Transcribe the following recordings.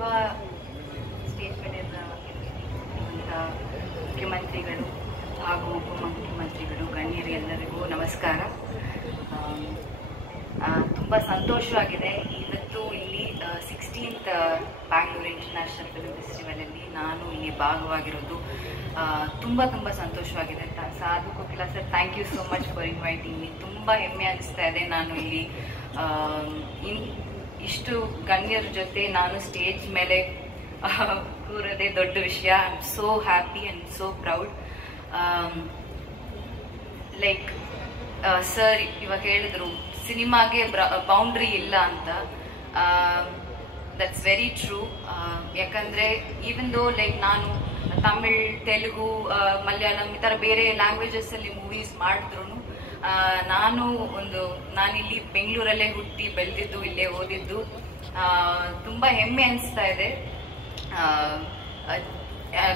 ಅಥವಾ ಸ್ಟೇಜ್ ಮೇಲೆ ಇರುವಂಥ ಮುಖ್ಯಮಂತ್ರಿಗಳು ಹಾಗೂ ಉಪಮುಖ್ಯಮಂತ್ರಿಗಳು ಗಣ್ಯರು ಎಲ್ಲರಿಗೂ ನಮಸ್ಕಾರ. ತುಂಬ ಸಂತೋಷವಾಗಿದೆ. ಇವತ್ತು ಇಲ್ಲಿ 16th ಬ್ಯಾಂಗ್ಳೂರ್ ಇಂಟರ್ನ್ಯಾಷನಲ್ ಫಿಲ್ಮ್ ಫೆಸ್ಟಿವಲಲ್ಲಿ ನಾನು ಇಲ್ಲಿ ಭಾಗವಾಗಿರೋದು ತುಂಬ ಸಂತೋಷವಾಗಿದೆ. Sadhu Kokila sir, thank you so much for inviting me. ತುಂಬ ಹೆಮ್ಮೆ ಅನಿಸ್ತಾ ಇದೆ. ನಾನು ಇಲ್ಲಿ ಇಷ್ಟು ಗಣ್ಯರ ಜೊತೆ ನಾನು ಸ್ಟೇಜ್ ಮೇಲೆ ಕೂರೋದೇ ದೊಡ್ಡ ವಿಷಯ. I am so happy and so proud. Like sir ಇವಾಗ ಹೇಳಿದ್ರು ಸಿನಿಮಾಗೆ ಬೌಂಡ್ರಿ ಇಲ್ಲ ಅಂತ. That's very true. ಯಾಕಂದರೆ ಈವನ್ ದೋ ಲೈಕ್ ನಾನು ತಮಿಳ್, ತೆಲುಗು, ಮಲಯಾಳಂ ಈ ಥರ ಬೇರೆ ಲ್ಯಾಂಗ್ವೇಜಸ್ಸಲ್ಲಿ ಮೂವೀಸ್ ಮಾಡಿದ್ರು ನಾನಿಲ್ಲಿ ಬೆಂಗಳೂರಲ್ಲೇ ಹುಟ್ಟಿ ಬೆಳೆದಿದ್ದು, ಇಲ್ಲೇ ಓದಿದ್ದು. ತುಂಬ ಹೆಮ್ಮೆ ಅನಿಸ್ತಾ ಇದೆ.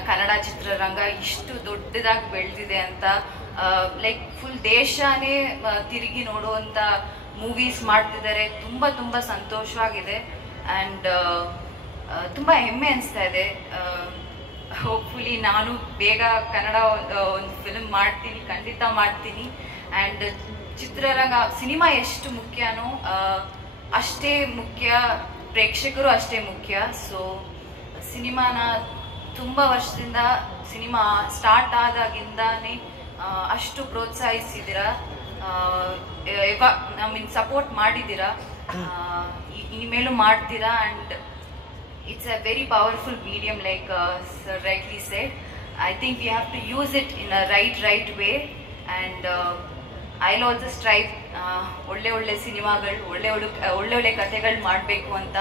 ಕನ್ನಡ ಚಿತ್ರರಂಗ ಇಷ್ಟು ದೊಡ್ಡದಾಗಿ ಬೆಳೆದಿದೆ ಅಂತ. ಲೈಕ್ ಫುಲ್ ದೇಶನೇ ತಿರುಗಿ ನೋಡುವಂಥ ಮೂವೀಸ್ ಮಾಡ್ತಿದ್ದಾರೆ. ತುಂಬ ಸಂತೋಷವಾಗಿದೆ ಆ್ಯಂಡ್ ತುಂಬ ಹೆಮ್ಮೆ ಅನಿಸ್ತಾ ಇದೆ. ಹೋಪ್ಫುಲಿ ನಾನು ಬೇಗ ಕನ್ನಡ ಒಂದು ಫಿಲ್ಮ್ ಮಾಡ್ತೀನಿ, ಖಂಡಿತ ಮಾಡ್ತೀನಿ. ಆ್ಯಂಡ್ ಚಿತ್ರರಂಗ, ಸಿನಿಮಾ ಎಷ್ಟು ಮುಖ್ಯನೋ ಅಷ್ಟೇ ಮುಖ್ಯ, ಪ್ರೇಕ್ಷಕರು ಅಷ್ಟೇ ಮುಖ್ಯ. ಸೊ ಸಿನಿಮಾನ ತುಂಬ ವರ್ಷದಿಂದ, ಸಿನಿಮಾ ಸ್ಟಾರ್ಟ್ ಆದಾಗಿಂದಾನೇ ಅಷ್ಟು ಪ್ರೋತ್ಸಾಹಿಸಿದ್ದೀರಾ, ಸಪೋರ್ಟ್ ಮಾಡಿದ್ದೀರಾ, ಇನ್ಮೇಲೂ ಮಾಡ್ತೀರಾ. And it's a very powerful medium, like sir rightly said. I think we have to use it in a right way, and I'll also strive ಒಳ್ಳೆ ಸಿನಿಮಾಗಳು, ಒಳ್ಳೆ ಕಥೆಗಳು ಮಾಡಬೇಕು ಅಂತ.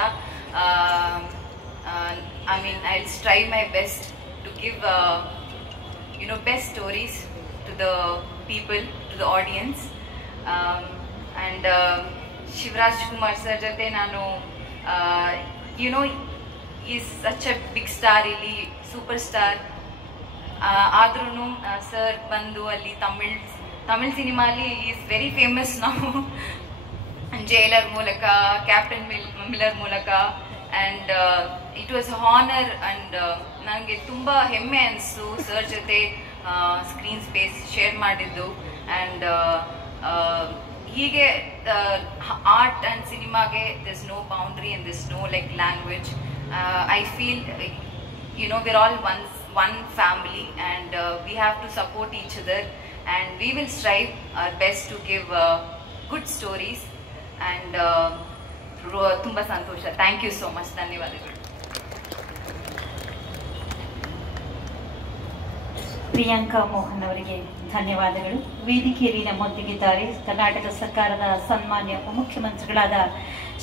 I mean, I'll strive my best to give best stories to the people, to the audience. And Shivaraj Kumar sir ಜೊತೆ ನಾನು is such a big star, ಇಲ್ಲಿ super star. ಆದ್ರೂ ಸರ್ ಬಂದು ಅಲ್ಲಿ ತಮಿಳ್ ಸಿನಿಮಾಲಿ ಈಸ್ ವೆರಿ ಫೇಮಸ್. ನಾವು ಜೈಲರ್ ಮೂಲಕ, ಕ್ಯಾಪ್ಟನ್ ಮಿಲ್ಲರ್ ಮೂಲಕ, and it was honour. And ನನಗೆ ತುಂಬ ಹೆಮ್ಮೆ ಅನಿಸ್ತು ಸರ್ ಜೊತೆ ಸ್ಕ್ರೀನ್ ಸ್ಪೇಸ್ ಶೇರ್ ಮಾಡಿದ್ದು. ಆ್ಯಂಡ್ ಹೀಗೆ ಆರ್ಟ್ ಆ್ಯಂಡ್ ಸಿನಿಮಾಗೆ this no boundary and this no like language. I feel we're all one family, and we have to support each other, and we will strive our best to give good stories. And tumba santosha. Thank you so much. ಧನ್ಯವಾದಗಳು. ಪ್ರಿಯಾಂಕಾ ಮೋಹನ್ ಅವರಿಗೆ ಧನ್ಯವಾದಗಳು. ವೇದಿಕೆಯಲ್ಲಿ ನಮ್ಮೊಂದಿಗಿದ್ದಾರೆ ಕರ್ನಾಟಕ ಸರ್ಕಾರದ ಸನ್ಮಾನ್ಯ ಉಪಮುಖ್ಯಮಂತ್ರಿಗಳಾದ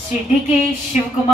Shri D K Shivakumar.